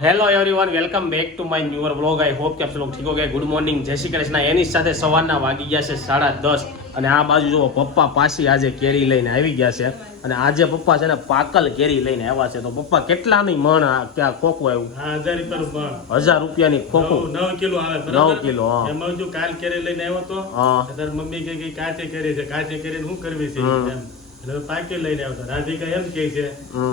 Hello everyone welcome back to my newer vlog I hope કે આપ લોકો ઠીક હો ગુડ મોર્નિંગ જય શ્રી કૃષ્ણ. એની સાથે સવારના વાગી ગયા છે સાડા દસ અને આ બાજુ જો પપ્પા પાછી આજે કેરી લઈને આવી ગયા છે અને આજે પપ્પા છે ને પાકલ કેરી લઈને આવ્યા છે. તો પપ્પા કેટલાની મણ આ ક્યાં ખોખું આવ્યું? હજાર રૂપિયાનું ખોખું? નવ કિલો આવે નવ કિલો, હા. એમાં જો કાલ કેરી લઈને આવ્યો તો મમ્મી કે કાચે કેરી છે. કાચે કેરી શું કરવી છે? એટલે પાકી લઈને આવતા રાધિકા એમ કે છે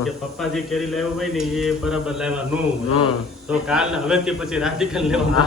કે પપ્પા જે કેરી લાવ્યો હોય ને એ બરાબર લાવ્યા ન તો કાલ હવેથી પછી રાધિકા લેવા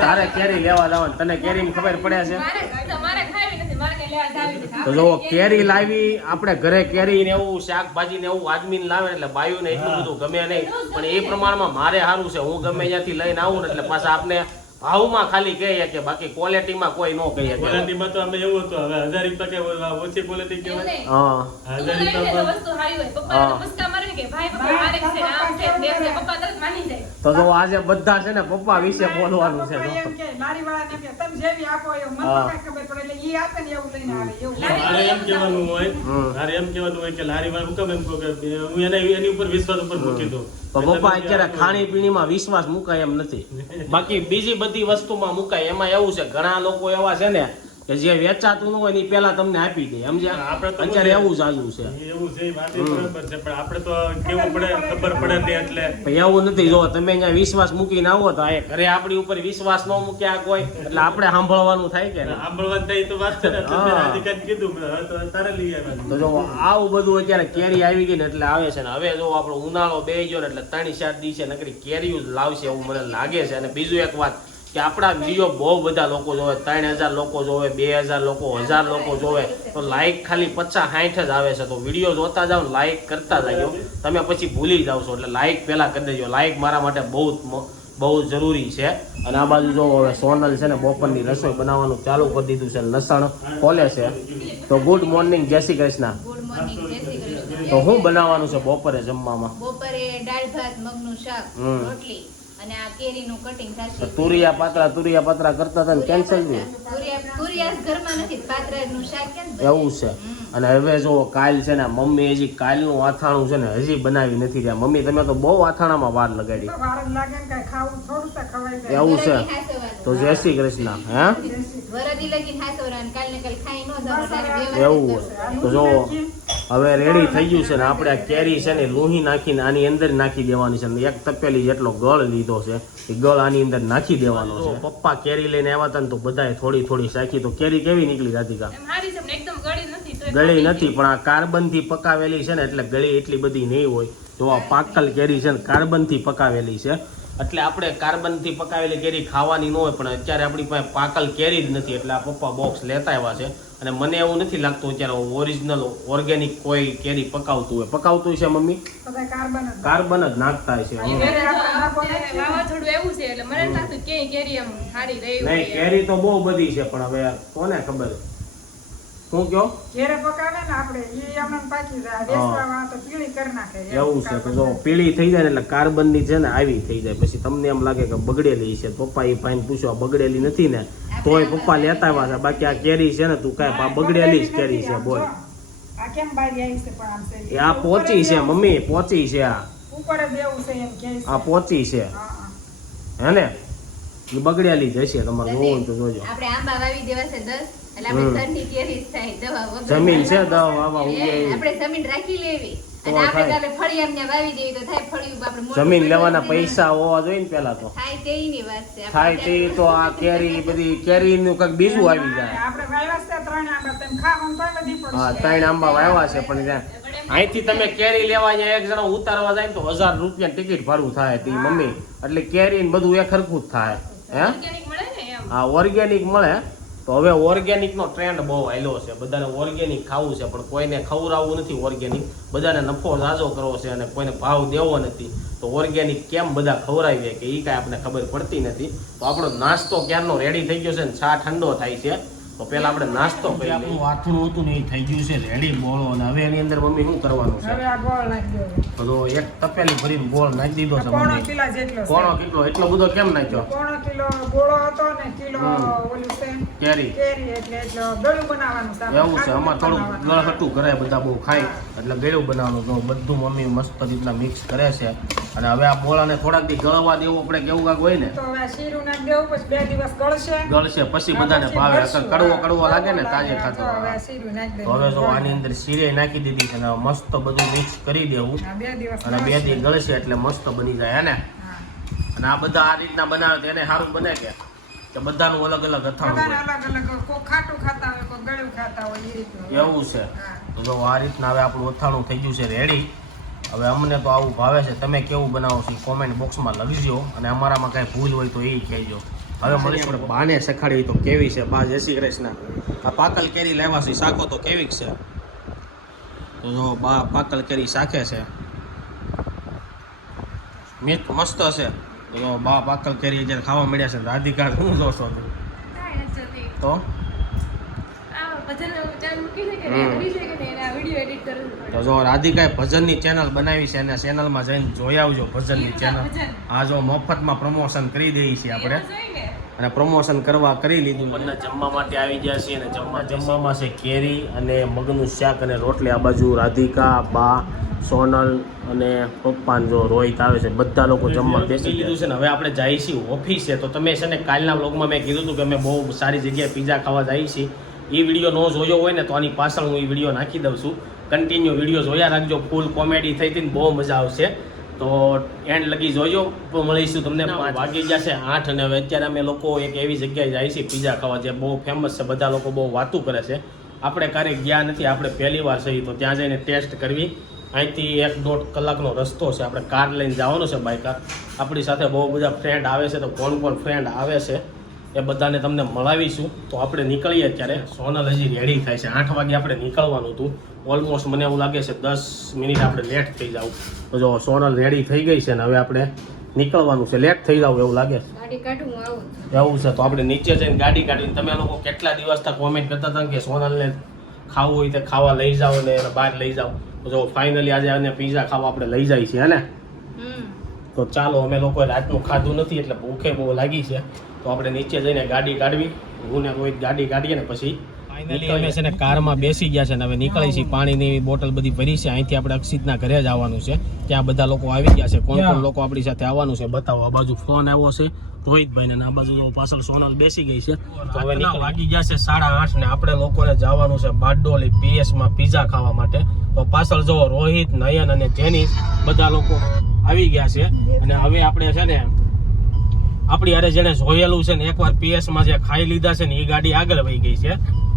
તારે કેરી લેવા લાવવાની. તને કેરી ખબર પડે છે? મારે તમારે ખાવી નથી. મારે કઈ લેવા જાવી નથી. તો જો કેરી લાવી આપણે ઘરે કેરી ને એવું શાકભાજી ને એવું આદમી ને લાવે એટલે બાયુ ને એટલું બધું ગમે નહીં. પણ એ પ્રમાણમાં મારે સારું છે. હું ગમે ત્યાંથી લઈને આવું ને એટલે પાછા આપને ભાવમાં ખાલી કહીએ કે બાકી ક્વોલિટીમાં કોઈ ન કહીએ ક્વોલિટીમાં તો અમે એવું હતું હવે હજાર રૂપિયા કે ઓછી ક્વોલિટી કે હા. હજાર રૂપિયા વસ્તુ સારી હોય. પપ્પાને હા. તો મારે કે ભાઈ પપ્પા મારે છે આમ છે ને છે. પપ્પા તરત માની જાય. તો જો આજે બધા છે ને પપ્પા વિશે બોલવાનું છે એમ કે લારીવાળાને કે તમે જેવી આપો એવું મને કાંઈ ખબર પડે. એટલે ઈ આપે ને એવું લઈને આવે એવું. મારે એમ કહેવાનું હોય. મારે એમ કહેવાનું હોય કે લારી વાળા હું કેમ એમ કહું કે હું એને એની ઉપર વિશ્વાસ ઉપર મૂકી દઉં. તો પપ્પા અત્યારે ખાણીપીણીમાં વિશ્વાસ મુકાય એમ નથી. બાકી બીજી બધી વસ્તુમાં મુકાય. એમાં એવું છે ઘણા લોકો એવા છે ને કે જે વેચાતું ન હોય ને પેલા તમને આપી દે સમજ્યા? અત્યારે એવું જ આવ્યું છે. એવું છે એ વાત એ બરાબર છે પણ આપણે તો કેવું પડે ખબર પડે નહીં એટલે. એવું નથી જો તમે અહીંયા વિશ્વાસ મૂકીને આવો તો આ ઘરે આપણી ઉપર વિશ્વાસ ન મૂક્યા કોઈ એટલે આપણે સાંભળવાનું થાય કે સાંભળવાનું થાય તો વાત છે કીધું તારે લઈ આવ્યા તો જો આવું બધું અત્યારે કેરી આવી ગઈ ને એટલે આવે છે ને હવે જો આપણો ઉનાળો બે ગયો ને એટલે ત્રણ ચાર દિવસે નકરી કેરીઓ જ લાવશે એવું મને લાગે છે. અને બીજું એક વાત કે આપણા વીડિયો બહુ બધા લોકો જોવે ત્રણ હજાર લોકો જોવે બે હજાર લોકો હજાર લોકો જોવે તો લાઈક ખાલી પચાસ સાઠ જ આવે છે. તો વીડિયો જોતા જાઓ લાઈક કરતા જાઓ. તમે પછી ભૂલી જાવ છો એટલે લાઈક પહેલાં કરી દેજો. લાઈક મારા માટે બહુ બહુ જરૂરી છે. અને આ બાજુ જો હવે સોનલ છે ને બપોરની રસોઈ બનાવવાનું ચાલુ કરી દીધું છે લસણ ખોલે છે. તો ગુડ મોર્નિંગ જય શ્રી કૃષ્ણ. તો શું બનાવવાનું છે બપોરે જમવામાં? બપોરે દાળ ભાત મગનું શાક રોટલી. અને આ કેરીનું કટિંગ થશે તુરિયા પાત્રા તુરિયા પાત્રા કરતા હતા ને કેન્સલ છે તુરિયા તુરિયા ઘરમાં નથી પાત્રાનું શાક કેમ એવું છે. અને હવે જો કાલ છે ને મમ્મી હજી કાલનું આથાણું છે ને હજી બનાવી નથી રહ્યા. મમ્મી તમે તો બહુ આથાણામાં વાર લગાડી. એવું છે. તો જય શ્રી કૃષ્ણ. હે. એવું તો જો હવે રેડી થઈ ગયું છે ને આપણે આ કેરી છે ને લોહી નાખીને આની અંદર નાખી દેવાની છે એક તપેલી જેટલો ગળ લીધો છે એ ગળ આની અંદર નાખી દેવાનો છે. પપ્પા કેરી લઈને આવ્યા હતા ને તો બધાએ થોડી થોડી શાખી તો કેરી કેવી નીકળી પણ એકદમ ગળી નથી પણ આ કાર્બનથી પકાવેલી છે ને એટલે ગળી એટલી બધી નહીં હોય. તો આ પાકલ કેરી છે ને કાર્બનથી પકાવેલી છે એટલે આપણે કાર્બનથી પકાવેલી કેરી ખાવાની ન હોય પણ અત્યારે આપણી પાસે પાકલ કેરી જ નથી એટલે આ પપ્પા બોક્સ લેતા આવ્યા છે. અને મને એવું નથી લાગતું અત્યારે ઓરિજિનલ ઓર્ગેનિક કોઈ કેરી પકાવતું હોય. પકાવતું છે મમ્મી? કાર્બન જ. નાખતા વાવાઝોડું એવું છે એટલે મને લાગતું ક્યાંય કેરી આમ સારી રહી નહીં કેરી તો બહુ બધી છે પણ હવે કોને ખબર? શું કયો ઘેરે પકાવે ને આપણે એ હમણાં પાકી જાય તો પીળી કરી નાખે એવું છે તો જો પીળી થઈ જાય ને એટલે કાર્બનની છે ને આવી થઈ જાય. પછી તમને એમ લાગે કે બગડેલી છે પપ્પા એ ફાઈન પૂછો આ બગડેલી નથી ને તોય પપ્પા લેતા આવ્યા છે. બાકી આ કેરી છે ને તું કાંઈ આ બગડેલી જ કેરી છે બોલ. આ પોચી છે મમ્મી પોચી છે આ. ઉપર જ એવું છે એમ કે છે. આ પોચી છે. હા, ને? એ બગડેલી જ હશે તમારે જોવું તો જોજો. આપણે આંબા વાવી દેવા છે દસ? જમીન છે દવા વાવા ઉગે. આપણે જમીન રાખી લેવી. તો અને આપણે થાય. કાલે ફળિયામ ત્યાં વાવી દેવી તો થાય ફળિયું આપણે મોટું જમીન લેવાના પૈસા હોવા જોઈએ ને પેલા તો. થાય છે. તે તો આ કેરી બધી કેરી નું કંઈક બીજું આવી જાય. આપણે વાવ્યા છે ત્રણ આંબા તેમ ખાવાનું તો બધી પડશે. હા ત્રણ આંબા વાવ્યા છે પણ ત્યાં અહીંથી તમે કેરી લેવા અહીંયા એક જણા ઉતારવા જાય તો હજાર રૂપિયા ટિકિટ ભાડું થાય તે મમ્મી. એટલે કેરી ને બધું એ ખરખું જ થાય. હે? Organic મળે ને એમ? આ ઓર્ગેનિક મળે. તો હવે ઓર્ગેનિકનો ટ્રેન્ડ બહુ આવેલો છે. બધાને ઓર્ગેનિક ખાવું છે, પણ કોઈને ખવડાવવું નથી ઓર્ગેનિક બધાને નફો ઝાઝો કરવો છે અને કોઈને ભાવ દેવો નથી. તો ઓર્ગેનિક કેમ બધા ખવડાવીએ કે એ કાંઈ આપણને ખબર પડતી નથી. તો આપણો નાસ્તો ક્યારનો રેડી થઈ ગયો છે ને ચા ઠંડો થાય છે. તો પેલા આપણે નાસ્તો કરી આપણું વાથું હતું ને એ થઈ ગયું છે રેડી બોળો અને હવે એની અંદર મમ્મી શું કરવાનું છે? હવે આ ગોળ નાખી દો. બધો એક તપેલી ભરીને ગોળ નાખી દીધો છે મમ્મી. કિલા જેટલો કોણો કેટલો એટલો બધો કેમ નાખ્યો? કોણો કિલો ગોળો હતો ને કિલો. ઓલું છે કેરી. કેરી એટલે એટલો ગળું બનાવવાનું છે. એવું છે અમાર થોડું ગળહટું કરે બધા બહુ ખાય એટલે ગળ્યું બનાવવાનું તો બધું મમ્મી મસ્ત રીતના મિક્સ કરે છે. અને હવે આ બોળાને થોડાક દી ગળવા દેવું આપણે કેવું કાંક હોય ને. તો હવે શીરું નાખ દેવું પછી બે દિવસ ગળશે. ગળશે પછી બધાને ભાવે. ભરશું. કડવો કડવો લાગે ને તાજે. ખાતો. હવે આ શીરું નાખી તો હવે જો આની અંદર શીરે નાખી દીધી છે મસ્ત બધું મિક્સ કરી દેવું. આ બે દિવસ અને બે ગળશે. દી ગળશે એટલે મસ્ત બની જાય હે ને? અને આ બધા આ રીતના બનાવે તો એને સારું બને કે? કે બધાનું અલગ અલગ અથાણું અલગ અલગ કોઈ ખાટું ખાતા હોય કોઈ ગળ્યું ખાતા હોય એ રીતનું હોય. એવું છે. તો જો આ રીતના હવે આપણું અથાણું થઈ ગયું છે રેડી હવે અમને તો આવું ભાવે છે. તમે કેવું બનાવો છો કોમેન્ટ બોક્સમાં લખજો અને અમારામાં કાંઈ ભૂલ હોય તો એ કહેજો. હવે મળીશું આપણે બાને શખાડી તો કેવી છે? બા જય શ્રી કૃષ્ણ. આ પાકલ કેરી લેવા છે. શાકો તો કેવી છે? તો જો બા પાકલ કેરી શાખે છે. મીઠ મસ્ત હશે તો જો બા પાકલ કેરી જ્યારે ખાવા મળ્યા છે. રાધિકા શું જોશો તો. તો છે છે જો રાધિકાએ ભજનની ચેનલ બનાવી છે અને ચેનલમાં જઈને જોઈ આવજો ભજનની ચેનલ. આ જો મફતમાં પ્રમોશન કરી દઈએ છીએ આપણે. અને પ્રમોશન કરવા કરી લીધું. બંને જમવા માટે આવી ગયા છીએ અને જમવા જમવામાં છે કેરી અને મગનું શાક અને રોટલી. આ બાજુ રાધિકા બા સોનલ અને પપ્પા જો રોહિત આવે છે. બધા લોકો જમવા બેસી લીધું છે ને હવે આપણે જઈએ છીએ ઓફિસે તો તમે છે ને કાલના બ્લોગમાં મેં કીધું હતું કે અમે બહુ સારી જગ્યાએ પીઝા ખાવા જઈએ છીએ. એ વીડિયો ન જોયો હોય ને તો આની પાછળ હું એ વીડિયો નાખી દઉં છું. કન્ટિન્યુ વીડિયો જોયા રાખજો ફૂલ કોમેડી થઈ હતી ને બહુ મજા આવશે. તો એન્ડ લગી જોજો તો મળીશું તમને વાગી જશે આઠ અને હવે અત્યારે અમે લોકો એક એવી જગ્યાએ જાય છે પીઝા ખાવા જે બહુ ફેમસ છે બધા લોકો બહુ વાતું કરે છે. આપણે ક્યારેય ગયા નથી આપણે પહેલી વાર છે તો ત્યાં જઈને ટેસ્ટ કરવી. અહીંથી એક દોઢ કલાકનો રસ્તો છે આપણે કાર લઈને જવાનો છે બાઇક આપણી સાથે બહુ બધા ફ્રેન્ડ આવે છે તો કોણ કોણ ફ્રેન્ડ આવે છે. એ બધાને તમને મળાવીશું. તો આપણે નીકળીએ ત્યારે. સોનલ હજી રેડી થાય છે. આઠ વાગે આપણે નીકળવાનું હતું. ઓલમોસ્ટ મને એવું લાગે છે દસ મિનિટ આપણે લેટ થઈ જાવ તો જો સોનલ રેડી થઈ ગઈ છે ને હવે આપણે નીકળવાનું છે. લેટ થઈ જાવ એવું લાગે છે. એવું છે. તો આપણે નીચે જઈને ગાડી કાઢીને તમે લોકો કેટલા દિવસથી કોમેન્ટ કરતા હતા કે સોનલને ખાવું હોય તો ખાવા લઈ જાઓ ને એને બહાર લઈ જાઓ. તો જો ફાઇનલી આજે અને પીઝા ખાવા આપણે લઈ જાય છીએ હે ને? તો ચાલો અમે લોકોએ રાતનું ખાધું નથી એટલે ભૂખે બહુ લાગી છે. તો આપણે નીચે જઈને ગાડી કાઢવી હું ને રોહિત ગાડી કાઢીએ ને પછી ફાઇનલી અમે છે ને કારમાં બેસી ગયા છે ને હવે નીકળી છીએ. પાણીની બોટલ બધી ભરી છે. અહીંથી આપણે અક્ષિતના ઘરે જ આવવાનું છે. ત્યાં બધા લોકો આવી ગયા છે. કોણ કોણ લોકો આપણી સાથે આવવાનું છે બતાવો. આ બાજુ ફોન આવ્યો છે રોહિતભાઈ ને આ બાજુ પાછળ સોનલ બેસી ગઈ છે. તો હવે લાગી વાગી ગયા છે? સાડા આઠ ને આપણે લોકોને જવાનું છે બારડોલી પીએસમાં પીઝા ખાવા માટે. તો પાછળ જો રોહિત નયન અને જેની બધા લોકો આવી ગયા છે. અને હવે આપણે છે ને, આપણી અરે જેને જોયેલું છે ને, એકવાર પીએસમાં જે ખાઈ લીધા છે ને એ ગાડી આગળ વહી ગઈ છે.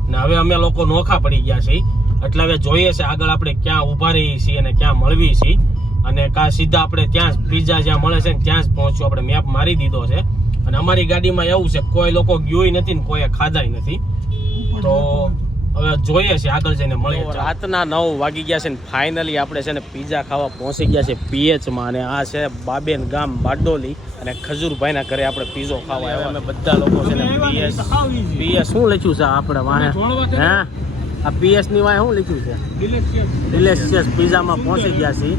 ને હવે અમે લોકો નોખા પડી ગયા છીએ. એટલે હવે જોઈએ છે આગળ આપણે ક્યાં ઊભા રહીએ છીએ અને ક્યાં મળવી છીએ. અને કા સીધા આપણે ત્યાં જ પીઝા જ્યાં મળે છે ને, ત્યાં જ પહોંચ્યું, આપણે મેપ મારી દીધો છે. અને અમારી ગાડીમાં એવું છે, કોઈ લોકો ગયોય નથી ને, કોઈએ ખાધાય નથી. તો હવે જોઈએ છે આગળ જઈને મળીએ રાતના નવ વાગી ગયા છે ને ફાઇનલી આપણે છે ને પીઝા ખાવા પહોંચી ગયા છે પીએચમાં અને આ છે બાબેન ગામ બારડોલી અને ખજૂરભાઈના ઘરે આપણે પીઝો ખાવા આવ્યા અમે બધા લોકો છે ને પીએસ પીએસ શું લખ્યું છે આપણે વાહે? હે? આ પીએસની વાહે શું લખ્યું છે? ડિલેશિયસ પીઝામાં પહોંચી ગયા છીએ.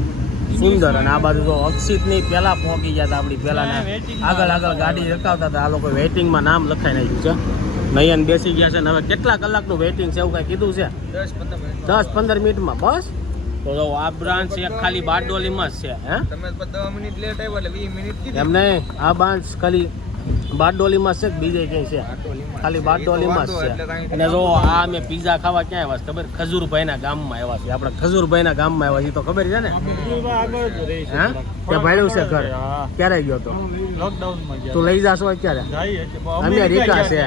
સુંદર. અને આ બાજુ તો અક્ષિતની પેલા પહોંચી ગયા હતા આપણી પેલા આગળ આગળ ગાડી રખાવતા હતા. આ લોકો વેઇટિંગમાં નામ લખાઈ નાખ્યું છે. નયન બેસી ગયા છે ને હવે કેટલા કલાકનું વેઇટિંગ છે એવું કઈ કીધું છે? દસ પંદર મિનિટમાં બસ? તો જો આ બ્રાન્ચ એક ખાલી બારડોલીમાં જ છે હે? તમે દસ મિનિટ લેટ આવ્યા એટલે વીસ મિનિટ એમ નહીં આ બ્રાન્ચ ખાલી બારડોલીમાં છે બીજે ક્યાંય છે. ખાલી બારડોલીમાં જ છે. અને જો આ અમે પીઝા ખાવા ક્યાં આવ્યા છે ખબર? ખજૂરભાઈના ગામમાં આવ્યા છે. આપણે ખજૂરભાઈના ગામમાં આવ્યા છે તો ખબર છે ને? હા? જ છે હે ત્યાં ભાડ્યું છે ઘર? ક્યારે ગયો તો? લોકડાઉનમાં તું લઈ જાશો હોય ક્યારે રીકા અમેરિકા છે.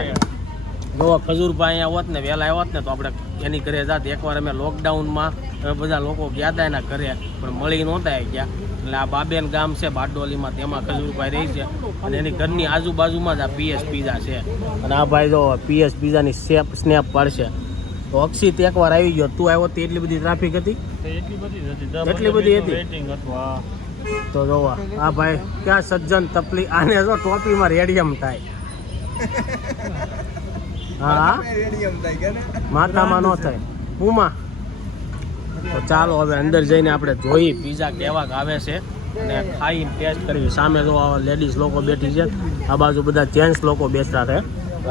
જો ખજૂરભાઈ અહીંયા હોત ને વહેલા આવ્યા ને તો આપણે એની ઘરે જાત. એકવાર અમે લોકડાઉનમાં અમે બધા લોકો ગયા હતા એના ઘરે પણ મળી નહોતા ગયા. એટલે આ બાબેન ગામ છે બારડોલીમાં તેમાં ખજૂરભાઈ રહી છે. અને એની ઘરની આજુબાજુમાં જ આ પીએસ પીઝા છે. અને આ ભાઈ જો પીએસ પીઝાની સેપ સ્નેપ પાડશે. તો અક્ષિત એકવાર આવી ગયો. તું આવ્યો તો એટલી બધી ટ્રાફિક હતી? એટલી બધી હતી. તો જોવા આ ભાઈ ક્યાં સજ્જન તપલી આને જો ટોપીમાં રેડિયમ થાય હા? કે ને થાય. પૂમા તો ચાલો હવે અંદર જઈને આપણે જોઈ પીઝા કેવા આવે છે અને ખાઈ ટેસ્ટ કરવી. સામે જો લેડીઝ લોકો બેઠી છે, આ બાજુ બધા જેન્ટ્સ લોકો બેસતા છે.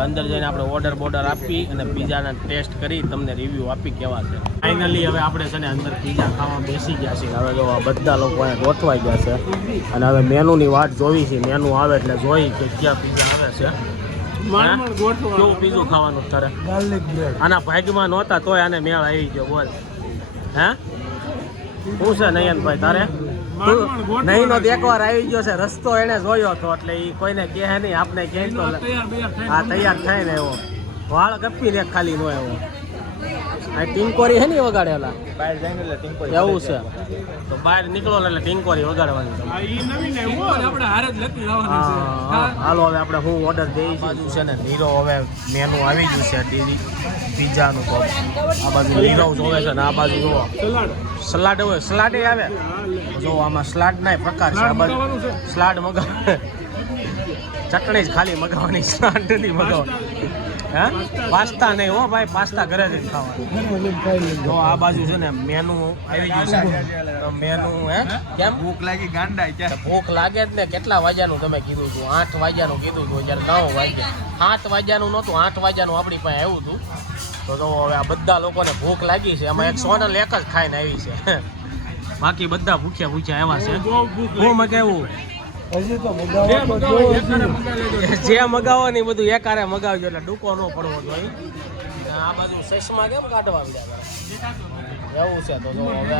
અંદર જઈને આપણે ઓર્ડર બોર્ડર આપી અને પીઝાના ટેસ્ટ કરી તમને રિવ્યૂ આપી કેવા છે. ફાઇનલી હવે આપણે છે ને અંદર પીઝા ખાવા બેસી ગયા છીએ. હવે જો બધા લોકો અહીંયા ગોઠવાઈ ગયા છે. અને હવે મેનુની વાટ જોવી છે. મેનુ આવે એટલે જોઈ કે ક્યાં પીઝા આવે છે? કેવું પીઝું ખાવાનું તારે? આના ભાગ્યમાં નહોતા તોય આને મેળ આવી ગયો બોલ. હે? શું છે નયનભાઈ તારે? નહીં નો એક વાર આવી ગયો છે રસ્તો એને જોયો હતો એટલે એ કોઈને કહે નહીં આપને કહે તો હા તૈયાર થાય ને એવો. વાળ કપી ને ખાલી નો એવો. આ ટીંકોરી હે ને વગાડેલા? બહાર જઈને એટલે ટીમ્પલ એવું છે. તો બહાર નીકળો એટલે ટીંકોરી વગાડવાની. તમારે હા, છે હાલો હવે આપણે હું ઓર્ડર દઈ બાજુ છે ને નીરો હવે મેનુ આવી ગયું છે ટીવી પિઝાનું તો. આ બાજુ નીરો જોવે છે ને આ બાજુ જોવો સલાડ. હોય. સલાડ આવે? જો આમાં સલાડ ના પ્રકાર છે. આ બાજુ સલાડ મગાવ ચટણી જ ખાલી મગાવવાની સલાડ નથી મગાવવાની. હે? પાસ્તા નહીં હો ભાઈ પાસ્તા ઘરે જ ખાવાનું. જો આ બાજુ છે ને મેનુ આવી ગયું છે. મેનુ હે? કેમ? ભૂખ લાગી ગાંડા ક્યાં ભૂખ લાગે જ ને કેટલા વાગ્યાનું તમે કીધું હતું? આઠ વાગ્યાનું કીધું હતું જ્યારે નવ વાગ્યા. આઠ વાગ્યાનું નહોતું આઠ વાગ્યાનું આપણી પાસે આવ્યું હતું. તો તો હવે આ બધા લોકોને ભૂખ લાગી છે. એમાં એક સોનલ એક જ ખાઈને આવી છે. બાકી બધા ભૂખ્યા ભૂખ્યા એવા છે. હું મગાવ્યું? જે મગાવો ને એ બધું એકારે મગાવજો એટલે ડૂકો ન પડવો જોઈએ અને આ બાજુ સસમાં કેમ કાઢવા મળ્યા કરે? એવું છે તો જો હવે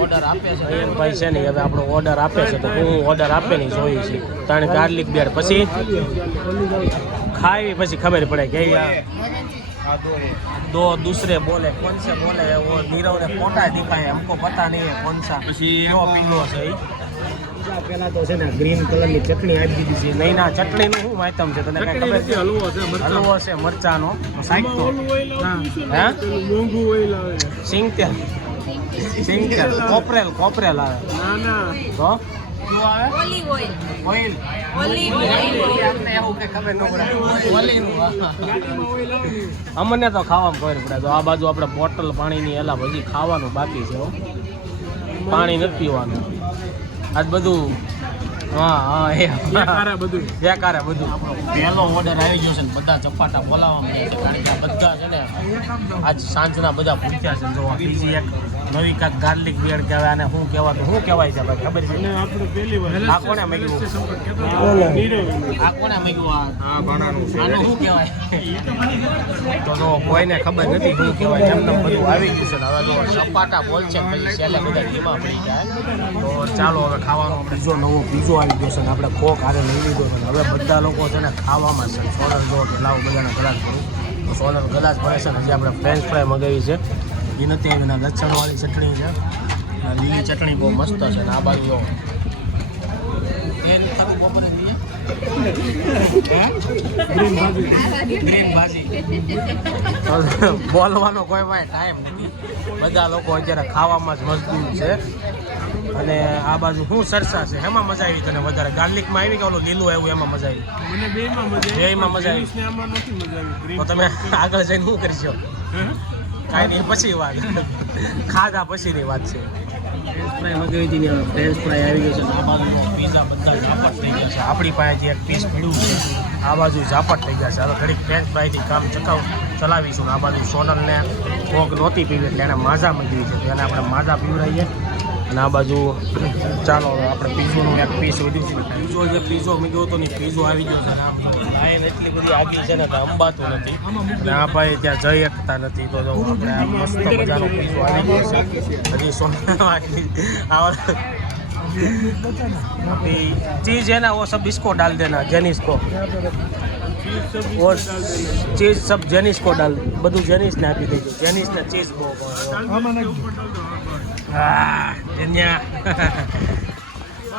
ઓર્ડર આપે છે ભાઈ છે ને હવે આપણો ઓર્ડર આપે છે તો હું ઓર્ડર આપે નહીં જોઈએ છે ત્રણ ગાર્લિક બ્રેડ પછી ખાવી પછી ખબર પડે કે આ दो दूसरे बोले कौन से बोले वो नीरव ने फोटा दिखाया हमको पता नहीं है कौन सा પછી નો પીલો છે ઈ. પેલા તો છે ને ગ્રીન કલર ચટણી આપી દીધી છે. નહીં ના ચટણી શું આઈટમ છે તને કઈ ખબર છે? હલવો છે મરચાનો. તો સાઈડ તો. હે. સિંગ તેલ સિંગ તેલ કોપરેલ કોપરેલ આવે. તો? શું આવે? ઓલિવ ઓઇલ ઓઇલ ઓલિવ અમને એવું કઈ ખબર ન પડે. ઓલીનું, અમને તો ખાવામાં ખબર પડે. તો આ બાજુ આપણે બોટલ પાણીની એલા હજી ખાવાનું બાકી છે પાણી નથી પીવાનું. આજ બધું હા હા એ. બધું બેકારે બધું. પહેલો ઓર્ડર આવી ગયો છે ને બધા ચપાટા બોલાવવા મળ્યા છે કારણ કે આ બધા છે ને આજ સાંજના બધા પૂછ્યા છે જો બીજી એક નવી કાંક ગાર્લિક બેડ કહેવાય અને શું કહેવાતું શું કહેવાય છે ભાઈ ખબર છે? આપણે પહેલી વાર આ કોને મેગ્યું? આ કોને મેગ્યું આ? હા ભાણાનું છે. આનું શું કહેવાય? તો જો કોઈને ખબર નથી શું કહેવાય એમને બધું આવી ગયું છે હવે જો સપાટા બોલ છે પછી છેલ્લે બધા ધીમા પડી જાય. તો ચાલો હવે ખાવાનો બીજો નવો પીઝો આવી ગયો છે ને આપણે કોક હારે લઈ લીધો છે હવે બધા લોકો છે ને ખાવામાં છે. સોનલ જો કે લાવો બધાને ગલાસ ભરું. તો સોનલ ગલાસ ભરે છે ને જે આપણે ફ્રેન્ચ ફ્રાય મગાવી છે. એ નથી આવી લસણવાળી ચટણી છે. અને લીલી ચટણી બહુ મસ્ત છે ને આ બાજુ જો બોલવાનો કોઈ ભાઈ ટાઈમ નથી. બધા લોકો અત્યારે ખાવામાં જ મજબૂર છે. અને આ બાજુ શું સરસા છે. એમાં મજા આવી તને વધારે. ગાર્લિકમાં આવી કે ઓલું લીલું આવ્યું એમાં મજા આવી? મને બેયમાં મજા આવી. મજા આવી. આમાં નથી મજા આવી. તો તમે આગળ જઈને શું કરશો? કાંઈ નહીં પછી વાત. ખાધા પછીની વાત છે. આપણી પાસે જે એક પીસ પડ્યું છે આ બાજુ ઝાપટ થઈ ગયા છે. હવે ઘડીક ફ્રેન્ચ ફ્રાયથી કામ ચકાવ ચલાવીશું. ને આ બાજુ સોનલને કોક નહોતી પીવી એટલે એને માઝા મગવી છે. તો એને આપણે માઝા પીવડાવીએ. અને આ બાજુ ચાલો હવે આપણે પીઝોનું એક પીસ વધ્યું છે પીઝો જે પીઝો મૂક્યો હતો ને પીઝો આવી ગયો છે ને આમ જો લાઈન એટલી બધી આગી છે ને કે અંબાતું નથી અને આ ભાઈ ત્યાં જઈ શકતા નથી તો જો આપણે આ મસ્ત મજાનો પીઝો આવી ગયો છે હજી સોના चीज है ना वो सब इसको डाल देना जेनिस को वो चीज सब जेनिस को डाल બધું જેનિસ ને આપી દેજો જેનિસ ને ચીઝ બહુ ભાવે. હા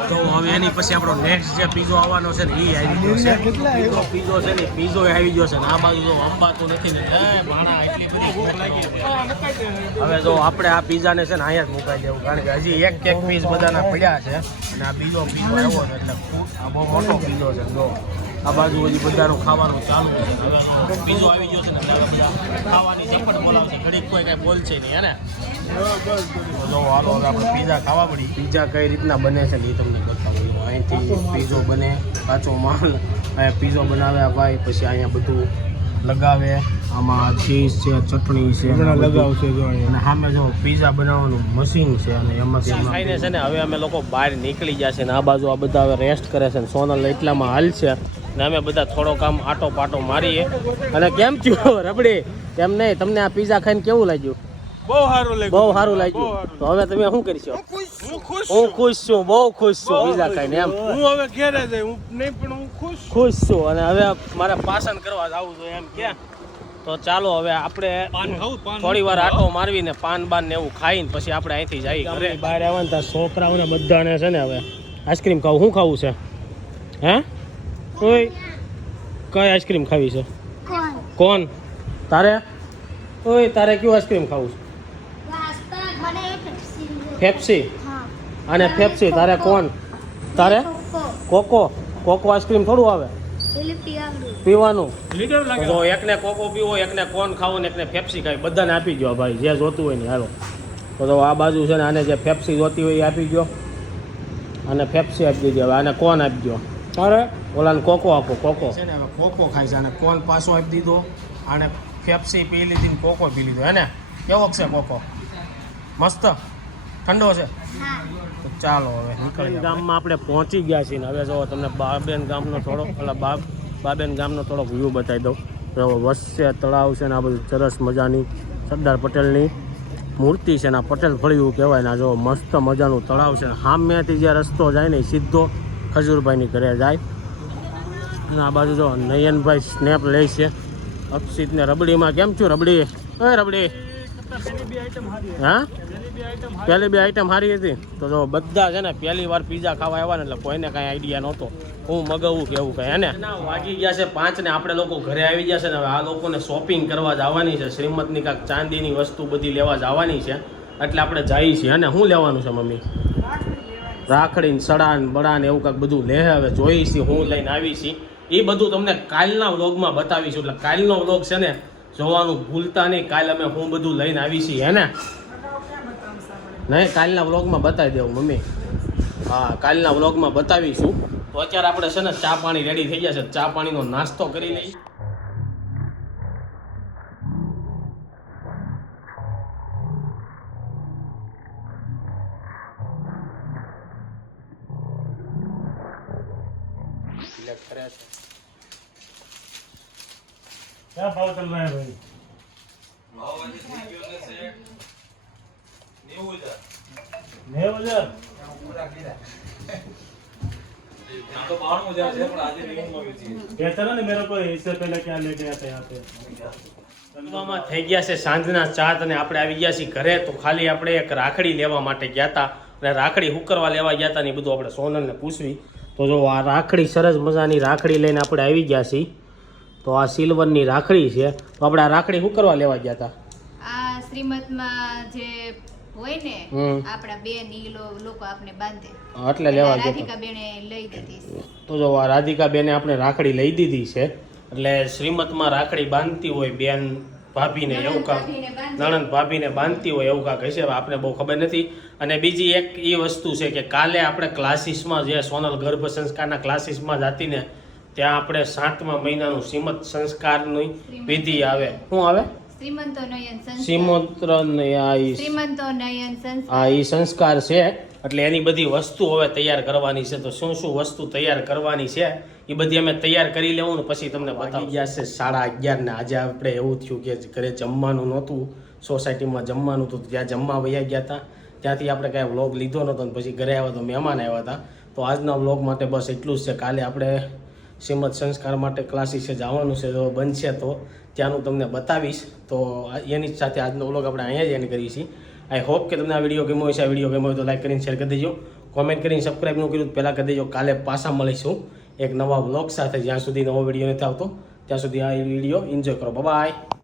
તો હવે એની પછી આપણો નેક્સ્ટ જે પીઝો આવવાનો છે ને એ આવી ગયો છે. બીજો પીઝો છે ને પીઝો આવી ગયો છે ને આ બાજુ તો અંબાતું નથી ને. હવે જો આપણે આ પીઝાને છે ને અહીંયા જ મુકાઈ દેવું કારણ કે હજી એક એક પીસ બધાના પડ્યા છે. અને આ બીજો પીઝો એવો છે એટલે આ બહુ મોટો પીઝો છે જો. આ બાજુ હજી બધાનું ખાવાનું ચાલુ છે. હવે પીઝો આવી ગયો છે ને એટલે બધા ખાવાની ઝપટ બોલાવશે ઘડીક કોઈ કાંઈ બોલશે નહીં હે ને? જો હાલો હવે આપણે પીઝા ખાવા પડી. પીઝા કઈ રીતના બને છે ને એ તમને બતાવું. અહીંથી પીઝો બને કાચો માલ. અહીંયા પીઝો બનાવે આ ભાઈ પછી અહીંયા બધું લગાવે. આમાં ચીઝ છે ચટણી છે લગાવશે જો અને સામે જો પીઝા બનાવવાનું મશીન છે અને એમાંથી ખાઈને છે ને? હવે અમે લોકો બહાર નીકળી જશે છે ને આ બાજુ આ બધા હવે રેસ્ટ કરે છે ને સોનલ એટલામાં હાલ છે. ને અમે બધા થોડો કામ આટો પાટો મારીએ. અને કેમ થયું રબડી? કેમ નહીં? તમને આ પીઝા ખાઈને કેવું લાગ્યું? બહુ સારું લાગ્યું. બહુ સારું લાગ્યું. તો હવે તમે શું કરશો? હું ખુશ હું ખુશ છું. બહુ ખુશ છું પીઝા ખાઈને એમ. હું હવે ઘેરે જઈ હું નહીં પણ હું ખુશ ખુશ છું. અને હવે મારે પાસન કરવા જવું જોઈએ એમ કે. તો ચાલો હવે આપણે થોડી વાર આટો મારવીને પાન બાન ને એવું ખાઈને પછી આપણે અહીંથી જઈએ ઘરે. બહાર આવવાના છોકરાઓને બધાને છે ને હવે આઈસ્ક્રીમ ખાવું શું ખાવું છે? હે? ઓય કઈ આઈસ્ક્રીમ ખાવી છે? કોણ? તારે? ઓય તારે કયું આઈસ્ક્રીમ ખાવું છે? ફેપ્સી અને ફેપ્સી તારે કોણ? તારે? કોકો. કોકો આઈસ્ક્રીમ થોડું આવે. પીવાનું. જો એકને કોકો પીવો એકને કોન ખાવું ને એકને ફેપ્સી ખાવી બધાને આપી ગયો ભાઈ જે જોતું હોય ને હાલો. તો આ બાજુ છે ને આને જે ફેપ્સી જોતી હોય એ આપી ગયો અને ફેપ્સી આપી દીધી હવે આને કોન આપી ગયો અરે ઓલાને કોકો આપો કોકો. છે ને હવે કોકો ખાય છે અને કોન પાછો આપી દીધો અને ફેપ્સી પી લીધી ને કોકો પી લીધો હે ને? કેવો છે કોકો? મસ્ત? ઠંડો છે? તો ચાલો હવે નીકળી ગામમાં આપણે પહોંચી ગયા છીએ ને હવે જો તમને બાબેન ગામનો થોડો એટલે બાબ બાબેન ગામનો થોડો વ્યૂ બતાવી દઉં. તો વચ્ચે તળાવ છે ને આ બધું સરસ મજાની સરદાર પટેલની મૂર્તિ છે ને આ પટેલ ફળિયું કહેવાય ને આ જો મસ્ત મજાનું તળાવ છે ને સામેથી જે રસ્તો જાય ને એ સીધો ખજૂરભાઈની ઘરે જાય. અને આ બાજુ જો નયનભાઈ સ્નેપ લે છે. અક્ષિતને રબડીમાં કેમ છું, રબડી? એ રબડી. હા? પહેલી બે આઈટમ સારી હતી. તો જો બધા છે ને પહેલી વાર પીઝા ખાવા આવ્યા ને એટલે કોઈને કાંઈ આઈડિયા નહોતો. હું મગાવું કે એવું કાંઈ ને? વાગી ગયા છે પાંચ ને આપણે લોકો ઘરે આવી ગયા છે ને હવે આ લોકોને શોપિંગ કરવા જવાની છે. શ્રીમતની કાંક ચાંદીની વસ્તુ બધી લેવા જવાની છે. એટલે આપણે જઈએ છીએ. અને શું લેવાનું છે, મમ્મી? રાખડી સડાન સડા ને બડા ને એવું કાંઈક બધું લે હવે. જોઈ છીએ, હું લઈને આવી છીએ. એ બધું તમને કાલના વ્લોગમાં બતાવીશું. એટલે કાલનો વ્લોગ છે ને, જોવાનું ભૂલતા નહીં. કાલ અમે હું બધું લઈને આવી છીએ, હે ને? નહીં, કાલના વ્લોગમાં બતાવી દેવું, મમ્મી. હા, કાલના વ્લોગમાં બતાવીશું. તો અત્યારે આપણે છે ને, ચા પાણી રેડી થઈ ગયા છે. ચા પાણીનો નાસ્તો કરી લઈએ. क्या भाव चल रहा है भाई नेव हजार कहता ना मेरे को इससे पहले क्या लेके आते यहाँ पे જમવામાં થઈ ગયા છે સાંજના ચાત અને આપણે આવી ગયા છીએ ઘરે તો ખાલી આપણે એક રાખડી લેવા માટે ગયા હતા અને રાખડી હુકરવા લેવા ગયા હતા ને એ બધું આપણે સોનલને પૂછવી તો જો આ રાખડી સરસ મજાની રાખડી લઈને આપણે આવી ગયા છીએ તો આ સિલ્વરની રાખડી છે. તો આપણે આ રાખડી હુકરવા લેવા ગયા હતા આ શ્રીમતમાં જે હોય ને આપણા બેન ઈ લોકો આપણે બાંધે. એટલે લેવા ગયા રાધિકા બેને લઈ દીધી તો જો આ રાધિકા બેને આપણે રાખડી લઈ દીધી છે એટલે શ્રીમતમાં રાખડી બાંધતી હોય બેન ભાભીને એવું કામ નણંદ ભાભીને બાંધતી હોય એવું કાંક હશે આપણે બહુ ખબર નથી. અને બીજી એક એ વસ્તુ છે કે કાલે આપણે ક્લાસીસમાં જે સોનલ ગર્ભ સંસ્કારના ક્લાસીસમાં જતી ને ત્યાં આપણે સાતમા મહિનાનું શ્રીમદ સંસ્કારની વિધિ આવે. શું આવે? સંસ્કાર. છે એટલે એની બધી વસ્તુ હવે તૈયાર કરવાની છે. તો શું શું વસ્તુ તૈયાર કરવાની છે એ બધી અમે તૈયાર કરી લેવું ને પછી તમને બતાવી. ગયા છે સાડા અગિયાર ને. આજે આપણે એવું થયું કે ઘરે જમવાનું નહોતું સોસાયટીમાં જમવાનું હતું ત્યાં જમવા વયા ગયા હતા. ત્યાંથી આપણે કાંઈ વ્લોગ લીધો નહોતો ને પછી ઘરે આવ્યા તો મહેમાન આવ્યા હતા. તો આજના વ્લોગ માટે બસ એટલું જ છે. કાલે આપણે શ્રીમદ સંસ્કાર માટે ક્લાસીસે જવાનું છે, જો બનશે તો ત્યાંનું તમને બતાવીશ. તો એની સાથે આજનો વ્લોગ આપણે અહીંયા જ એન્ડ કરીએ છીએ. આઈ હોપ કે તમને આ વીડિયો ગમ્યો હશે. આ વીડિયો ગમ્યો હોય તો લાઈક કરીને શેર કરી દેજો. કોમેન્ટ કરીને સબસ્ક્રાઈબ ન કર્યું પહેલાં કરી દેજો. કાલે પાછા મળીશું એક નવા વ્લોગ સાથે. જ્યાં સુધી નવો વીડિયો નથી આવતો, ત્યાં સુધી આ વીડિયો એન્જોય કરો. બાય